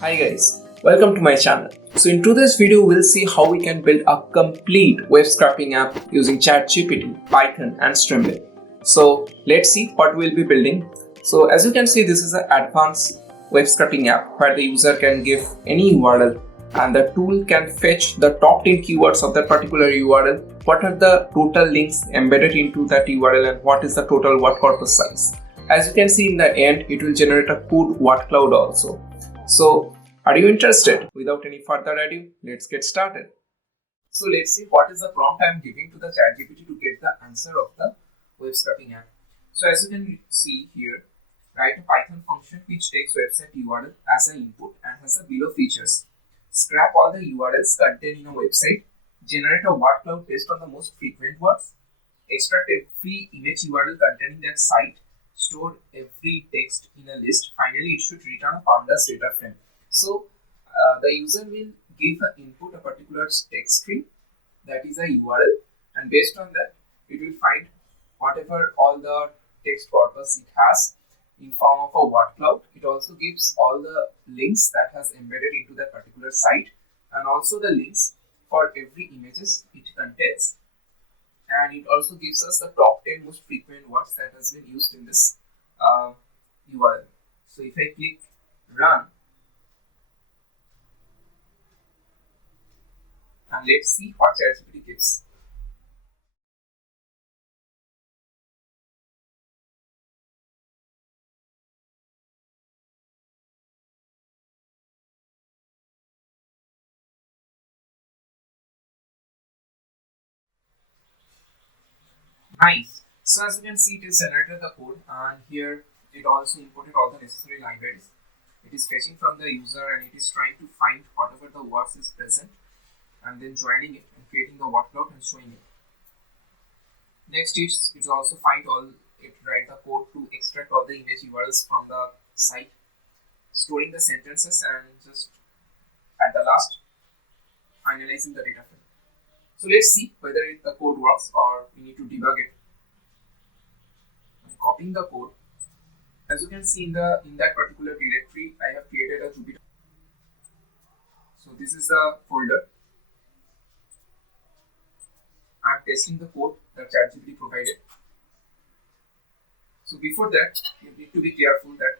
Hi guys, welcome to my channel. So in today's video we'll see how we can build a complete web scraping app using ChatGPT, Python and Streamlit. So let's see what we'll be building. So as you can see, this is an advanced web scraping app where the user can give any URL and the tool can fetch the top 10 keywords of that particular URL. What are the total links embedded into that URL and what is the total word corpus size. As you can see in the end, it will generate a code word cloud also. So are you interested? Without any further ado, let's get started. So let's see what is the prompt I am giving to the ChatGPT to get the answer of the web scraping app. So as you can see here, write a Python function which takes website URL as an input and has the below features. Scrap all the URLs contained in a website, generate a word cloud based on the most frequent words, extract every image URL containing that site, store every text in a list. Finally, it should return a pandas data frame. So the user will give an input a particular text string that is a URL, and based on that, it will find whatever all the text corpus it has in form of a word cloud. It also gives all the links that has embedded into that particular site, and also the links for every images it contains. And it also gives us the top 10 most frequent words that has been used in this URL. So if I click run, and let's see what ChatGPT gives. Nice. So as you can see, it is generated the code, and here it also imported all the necessary libraries. It is fetching from the user and it is trying to find whatever the words is present and then joining it and creating the word cloud and showing it. Next it also write the code to extract all the image URLs from the site, storing the sentences, and just at the last finalizing the data frame. So let's see whether the code works or we need to debug it. I'm copying the code. As you can see in that particular directory, I have created a Jupyter. So this is the folder. I'm testing the code that ChatGPT provided. So before that, you need to be careful that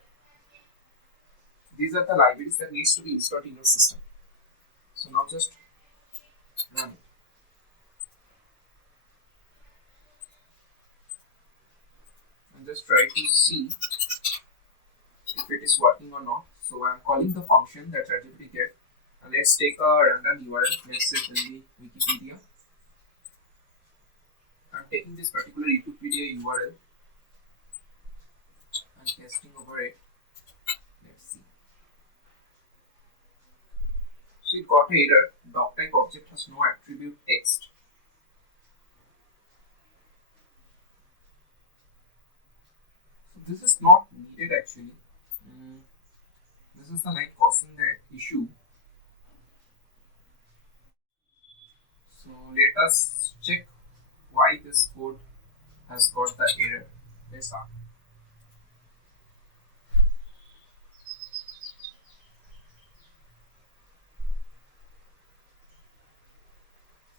these are the libraries that needs to be installed in your system. So now just run it. And just try to see if it is working or not. So I'm calling the function that ChatGPT gave, and let's take a random URL. Let's say Delhi Wikipedia. I'm taking this particular Wikipedia URL and pasting over it. Let's see. So it got an error. Doc type object has no attribute text. So this is not needed actually. This is the line causing the issue. So let us check why this code has got the error. Let's start.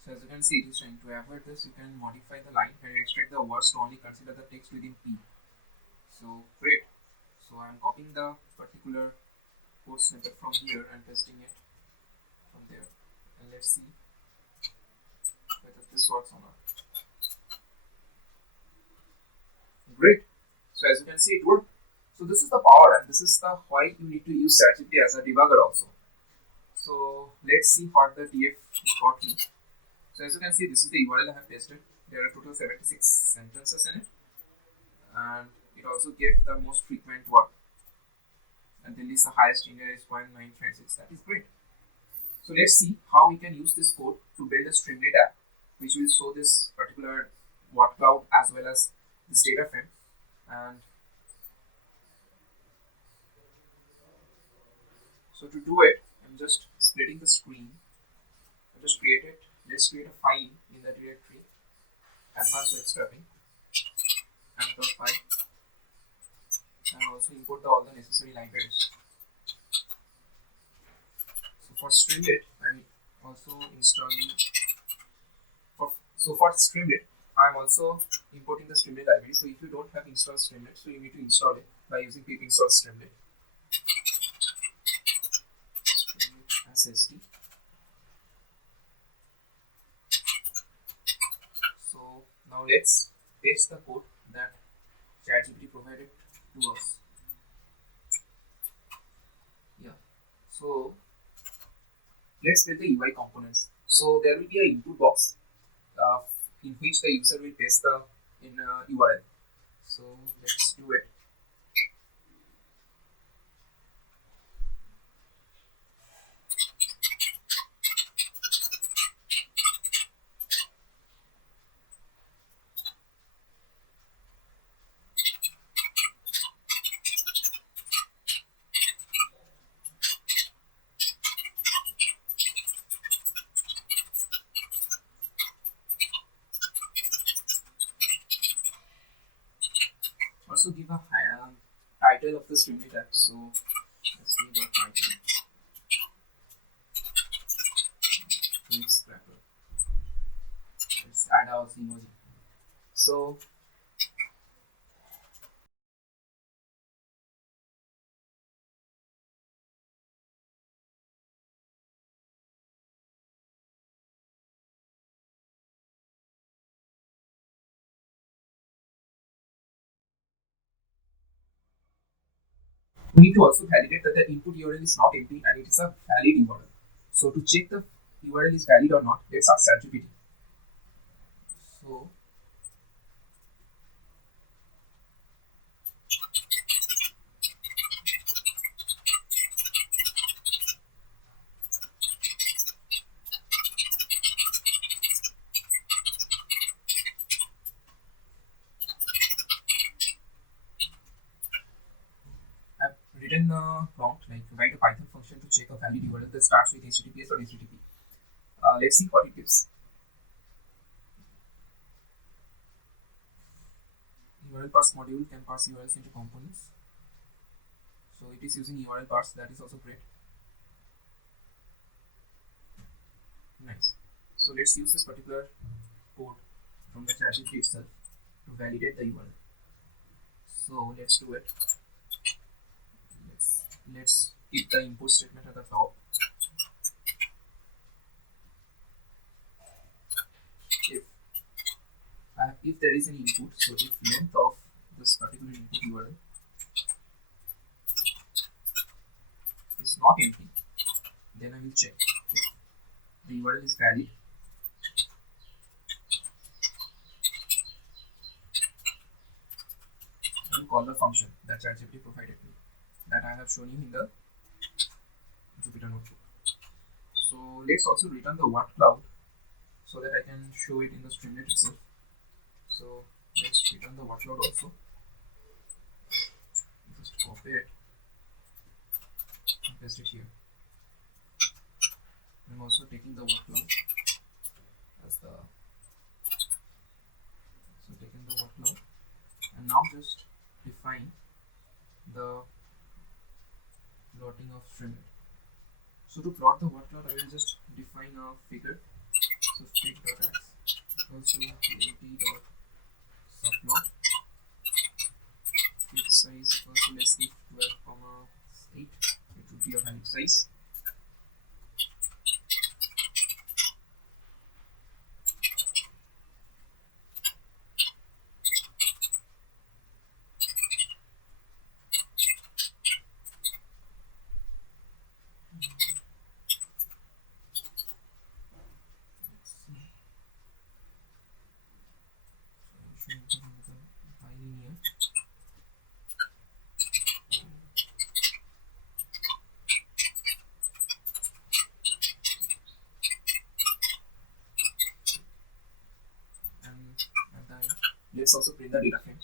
So as you can see, it is trying to avoid this. You can modify the line and extract the words to only consider the text within P. So great. So I am copying the particular code snippet from here and pasting it from there. And let's see whether this works or not. Great. So as you can see, it worked. So this is the power, and this is the why you need to use ChatGPT as a debugger also. So let's see what the TF got me. So as you can see, this is the URL I have pasted. There are total 76 sentences in it, and it also gave the most frequent word. And Delhi is the highest, India is 0.956. That is great. So let's see how we can use this code to build a streamlit app, which will show this particular word cloud as well as this data frame. And so to do it, I'm just splitting the screen. I just let's create a file in the directory advanced web scraping and.py, and also import all the necessary libraries. for Streamlit, I'm also installing. For Streamlit, I'm also importing the Streamlit library. So if you don't have installed Streamlit, so you need to install it by using pip install Streamlit. Streamlit SSD. So now let's paste the code that ChatGPT provided to us. Yeah. So let's build the UI components. So there will be an input box in which the user will paste the URL. So let's do it. Also give a title of the streamlit app. So let's give a title. Wave scraper. Let's add our emoji. So we need to also validate that the input URL is not empty and it is a valid URL. So to check the URL is valid or not, let's ask ChatGPT. So I've written a prompt like write a Python function to check a valid URL that starts with HTTPS or HTTP. Let's see what it gives. URL parse module can parse URLs into components. So it is using URL parse, that is also great. Nice. So let's use this particular code from the ChatGPT itself to validate the URL. So let's do it. Let's keep the import statement at the top. If there is any input, so if length of this particular input URL is not empty, then I will check if the URL is valid. I will call the function that ChatGPT provided me, that I have shown you in the Jupyter notebook. So let's also return the what cloud so that I can show it in the Streamlit itself. So let's return the what cloud also. Just copy it and paste it here. I'm also taking the what cloud as the taking the what cloud, and now just define the plotting of Streamlit. So to plot the what cloud, I will just define a figure. So fig.x equals to plt.subplot. Fig size equals to, let's give 12,8. It would be a valid size. Let's also print the data frame.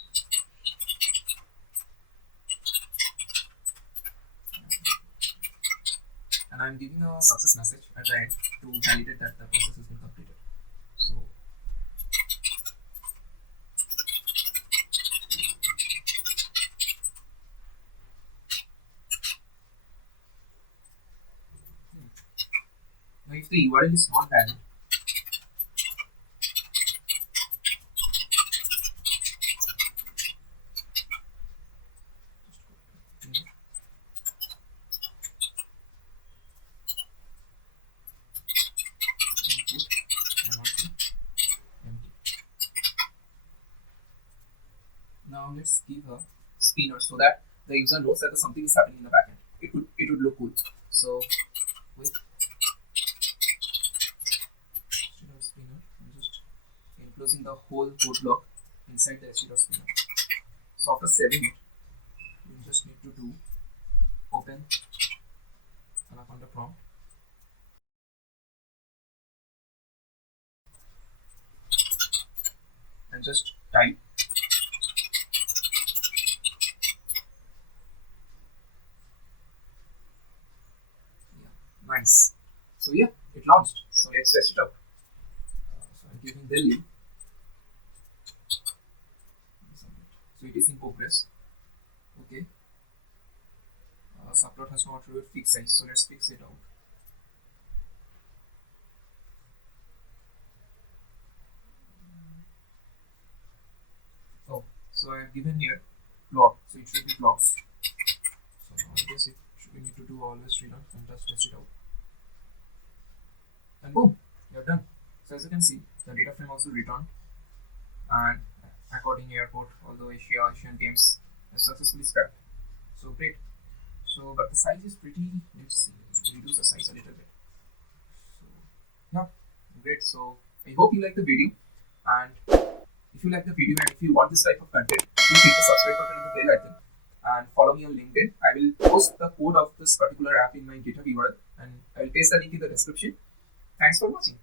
And I'm giving a success message at the end to validate that the process has been completed. So Now if the URL is not valid, now let's give a spinner so that the user knows that something is happening in the backend. It would look cool. So with spinner, I'm just enclosing the whole code block inside the spinner. So after saving it, you just need to do open Anaconda prompt and just type nice. So yeah, it launched. So let's test it out. So I'm giving Delhi. So it is in progress. Okay. Subplot has not reviewed fixed size, so let's fix it out. Oh, so I have given here plot, so it should be plots. So now I guess we need to do always rerun and just test it out. And boom, you're done. So as you can see, the data frame also returned, and according airport, although Asian games has successfully scrapped. So great. So but the size is pretty, let's see, reduce the size a little bit. So yeah, great. So I hope you like the video, and if you like the video and if you want this type of content, please hit the subscribe button and the bell icon and follow me on LinkedIn. I will post the code of this particular app in my GitHub URL and I will paste the link in the description. Thanks for watching.